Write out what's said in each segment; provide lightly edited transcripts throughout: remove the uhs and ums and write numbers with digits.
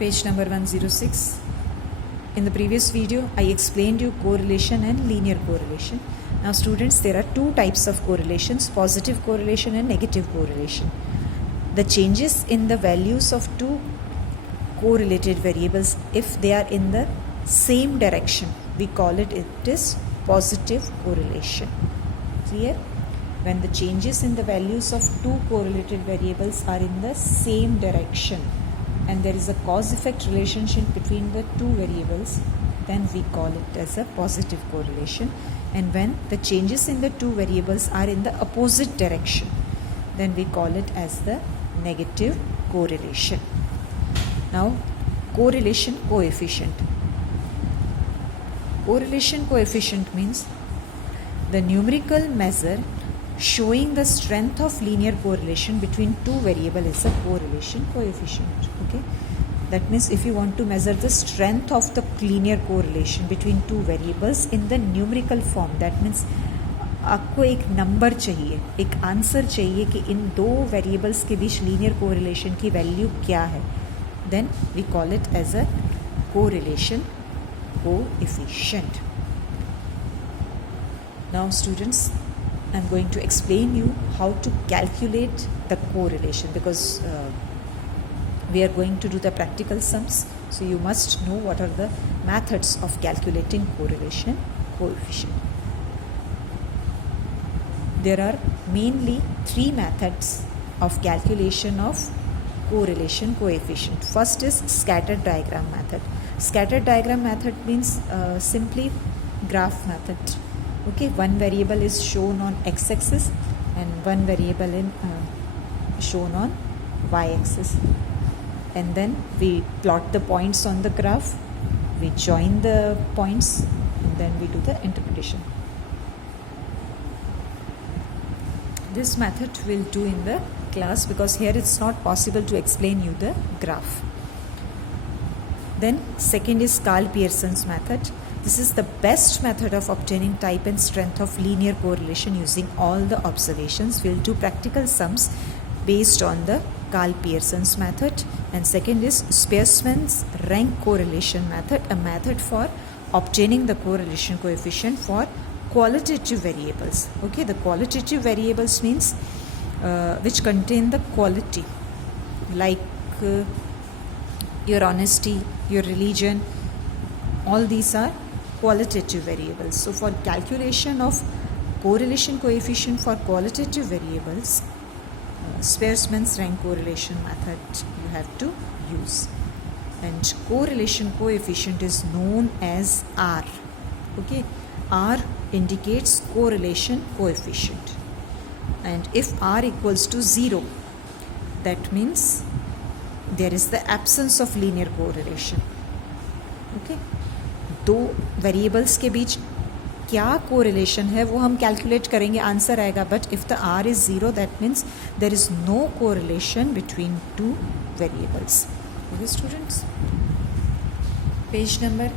Page number 106. In the previous video, I explained you correlation and linear correlation. Now students, there are two types of correlations, positive correlation and negative correlation. The changes in the values of two correlated variables, if they are in the same direction, we call it is positive correlation. Clear? When the changes in the values of two correlated variables are in the same direction and there is a cause-effect relationship between the two variables, then we call it as a positive correlation. And when the changes in the two variables are in the opposite direction, then we call it as the negative correlation. Now, correlation coefficient. Correlation coefficient means the numerical measure showing the strength of linear correlation between two variables is a correlation coefficient. Okay, that means if you want to measure the strength of the linear correlation between two variables in the numerical form, that means आपको एक number चाहिए, एक answer चाहिए कि इन दो variables के बीच linear correlation की value क्या है, then we call it as a correlation coefficient. Now students, I'm going to explain you how to calculate the correlation because we are going to do the practical sums, so you must know what are the methods of calculating correlation coefficient. There are mainly three methods of calculation of correlation coefficient. First is scattered diagram method. Scattered diagram method means simply graph method. Okay, one variable is shown on x-axis and one variable in shown on y-axis, and then we plot the points on the graph, we join the points, and then we do the interpretation. This method we'll do in the class because here it's not possible to explain you the graph. Then second is Karl Pearsons method. This is the best method of obtaining type and strength of linear correlation using all the observations. We'll do practical sums based on the Karl Pearsons method. And second is Pearsons rank correlation method, a method for obtaining the correlation coefficient for qualitative variables. Okay, the qualitative variables means which contain the quality, like your honesty, your religion, all these are qualitative variables. So for calculation of correlation coefficient for qualitative variables, Pearsons rank correlation method you have to use. And correlation coefficient is known as R. Okay, R indicates correlation coefficient. And if R equals to 0, that means there is the absence of linear correlation. Okay, दो variables के बीच क्या correlation है वो हम calculate करेंगे, answer आएगा. But if the R is 0, that means there is no correlation between two variables. Okay students, page number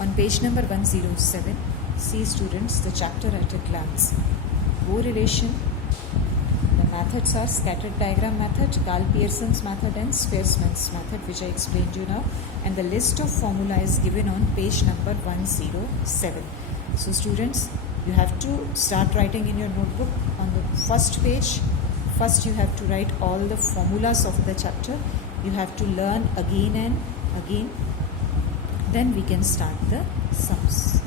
on page number 107, see students the chapter at a glance. Correlation. The methods are scattered diagram method, Karl Pearsons method and Pearsons method, which I explained you now, and the list of formula is given on page number 107. So students, you have to start writing in your notebook. On the first page, first you have to write all the formulas of the chapter. You have to learn again and again. Then we can start the sums.